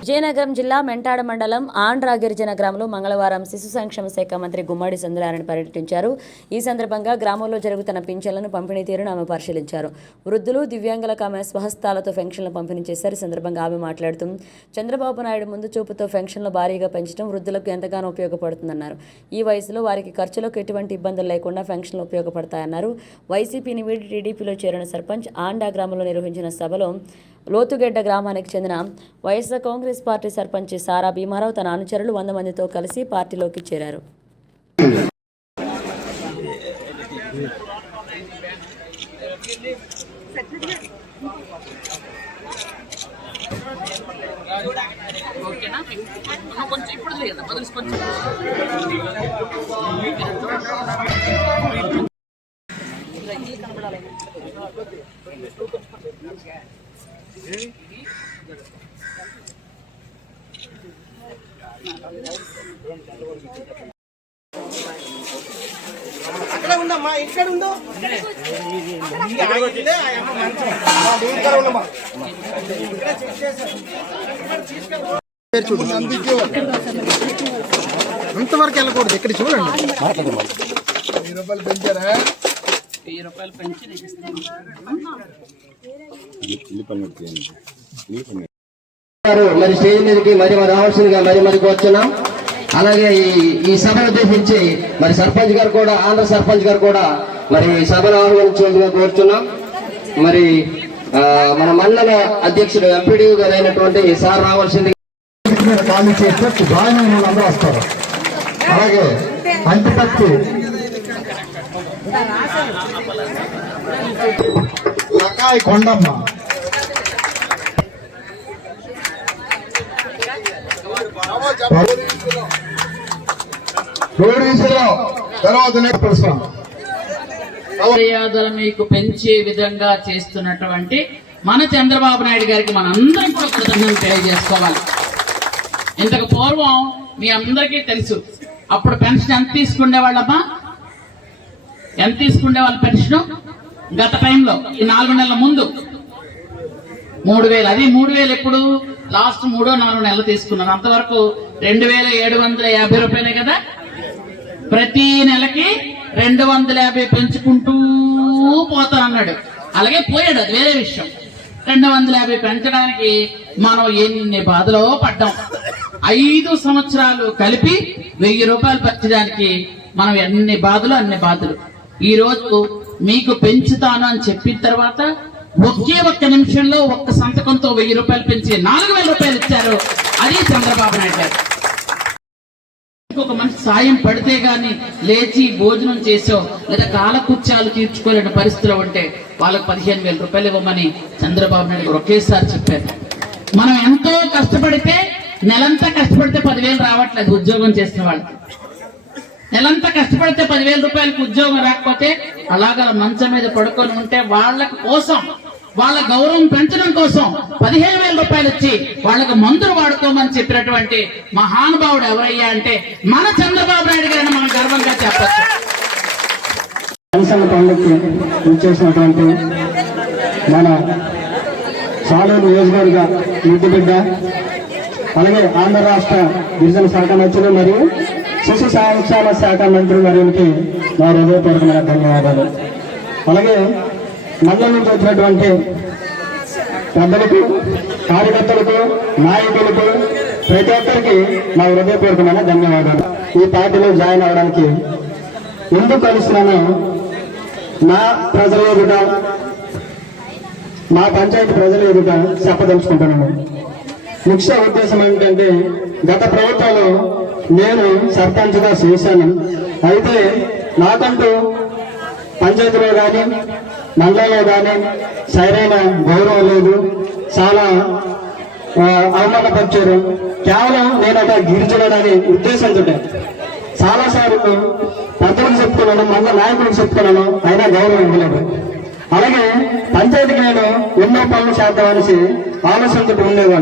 విజయనగరం జిల్లా మెంటాడ మండలం ఆంధ్రా గిరిజన గ్రామంలో మంగళవారం శిశు సంక్షేమ శాఖ మంత్రి గుమ్మడి సందులారని పర్యటించారు. ఈ సందర్భంగా గ్రామంలో జరుగుతున్న పింఛన్లను పంపిణీ తీరును ఆమె పరిశీలించారు. వృద్ధులు దివ్యాంగులకు ఆమె స్వహస్తాలతో పెన్షన్లు పంపిణీ చేశారు. ఈ సందర్భంగా ఆమె మాట్లాడుతూ చంద్రబాబు నాయుడు ముందు చూపుతో పెన్షన్లు భారీగా పెంచడం వృద్ధులకు ఎంతగానో ఉపయోగపడుతుందన్నారు. ఈ వయసులో వారికి ఖర్చులకు ఎటువంటి ఇబ్బందులు లేకుండా పెన్షన్లు ఉపయోగపడతాయన్నారు. వైసీపీని వీడి టీడీపీలో చేరిన సర్పంచ్ ఆండా గ్రామంలో నిర్వహించిన సభలో లోతుగెడ్డ గ్రామానికి చెందిన వైఎస్ఆర్ కాంగ్రెస్ పార్టీ సర్పంచ్ సారా భీమారావు తన అనుచరులు వంద మందితో కలిసి పార్టీలోకి చేరారు. అక్కడ ఉండమ్మా ఇక్కడ అమ్మ మంచం. ఇక్కడ ఉండమ్మా ఇక్కడ చెక్ చేశారు. అంతవరకు వెళ్ళకూడదు ఇక్కడ చూడండి వెయ్యి రూపాయలు మరి స్టేజ్ మీదకి మరి మరి రావాల్సిందిగా మరి మరి కోరుతున్నాం అలాగే ఈ ఈ సభను ఉద్దేశించి మరి సర్పంచ్ గారు కూడా ఆంధ్ర సర్పంచ్ గారు కూడా మరి సభను ఆహ్వానించేందుకు కోరుతున్నాం మరి మన మండల అధ్యక్షుడు ఎంపీడీ గారు అయినటువంటి సార్ రావాల్సింది. మీద ఖాళీ చేస్తే జాయిన్ అయిన వాళ్ళందరూ వస్తారు. అలాగే అంటిపత్తి కొండమ్మ. తర్వాత నెక్స్ట్ ప్రశ్న మర్యాదలు మీకు పెంచే విధంగా చేస్తున్నటువంటి మన చంద్రబాబు నాయుడు గారికి మనందరం కూడా కృతజ్ఞతలు తెలియజేసుకోవాలి. ఇంతకు పూర్వం మీ అందరికీ తెలుసు అప్పుడు పెన్షన్ ఎంత తీసుకునేవాళ్ళమ్మా ఎంత తీసుకుండే వాళ్ళ పెన్షన్? గత టైంలో ఈ నాలుగు నెలల ముందు. మూడు వేలు. అది మూడు వేలు ఎప్పుడు? లాస్ట్ మూడో నాలుగు నెలలు తీసుకున్నారు. అంతవరకు రెండు వేల ఏడు వందల యాభై రూపాయలే కదా? ప్రతి నెలకి రెండు వందల యాభై పెంచుకుంటూ పోతా అన్నాడు అలాగే పోయాడు అది వేరే విషయం. రెండు వందల యాభై పెంచడానికి మనం ఎన్ని బాధలో పడ్డాం. ఐదు సంవత్సరాలు కలిపి వెయ్యి రూపాయలు పెంచడానికి మనం ఎన్ని బాధలు అన్ని బాధలు. ఈ రోజు మీకు పెంచుతాను అని చెప్పిన తర్వాత ఒకే ఒక్క నిమిషంలో ఒక్క సంతకంతో వెయ్యి రూపాయలు పెంచి నాలుగు వేల రూపాయలు ఇచ్చారు. అది చంద్రబాబు నాయుడు గారు. ఒక మనిషి సాయం పడితే గాని లేచి భోజనం చేసో లేదా కాలకుత్యాలు తీర్చుకోలేని పరిస్థితిలో ఉంటే వాళ్ళకి పదిహేను వేల రూపాయలు ఇవ్వమని చంద్రబాబు నాయుడు గారు ఒకేసారి చెప్పారు. మనం ఎంతో కష్టపడితే నెలంతా కష్టపడితే పదివేలు రావట్లేదు ఉద్యోగం చేసిన వాళ్ళకి. నెలంతా కష్టపడితే పదివేల రూపాయలకు ఉద్యోగం రాకపోతే అలాగ మంచం మీద పడుకొని ఉంటే వాళ్ళ కోసం వాళ్ళ గౌరవం పెంచడం కోసం పదిహేను వేల రూపాయలు ఇచ్చి వాళ్ళకు మందులు వాడుకోమని చెప్పినటువంటి మహానుభావుడు ఎవరయ్యా అంటే మన చంద్రబాబు నాయుడు గారిని మనం గర్వంగా చెప్పచ్చు. పెన్షన్ పండుగకి ఇచ్చేసినటువంటి మన సాలూరు నియోజకవర్గ ముద్దుబిడ్డ అలాగే ఆంధ్ర రాష్ట్ర గిరిజన శాఖ మంత్రులు మరియు శిశు సంక్షేమ శాఖ మంత్రి వారికి నా హృదయపూర్వకమైన ధన్యవాదాలు. అలాగే మండలం నుంచి వచ్చినటువంటి పెద్దలకు కార్యకర్తలకు నాయకులకు ప్రతి ఒక్కరికి నా హృదయపూర్వకమైన ధన్యవాదాలు. ఈ పార్టీలో జాయిన్ అవడానికి ఎందుకు కలిసినాను నా ప్రజల ఎదుట మా పంచాయతీ ప్రజల ఎదుట చెప్పదలుచుకుంటున్నాను. ముఖ్య ఉద్దేశం ఏంటంటే గత ప్రభుత్వంలో నేను సర్పంచ్గా చేశాను. అయితే నాకంటూ పంచాయతీలో కానీ మండలంలో కానీ సరైన గౌరవం లేదు. చాలా అవమానపరిచారు. కేవలం నేను ఒక గిరిజనని ఉద్దేశంతో చాలా సార్లు పెద్దలకు చెప్తున్నాను మండల నాయకులకు చెప్తున్నాను అయినా గౌరవం ఇవ్వలేదు. అలాగే పంచాయతీకి నేను ఎన్నో పనులు చేద్దామనేసి ఆలోచనతో ఉండేవాడు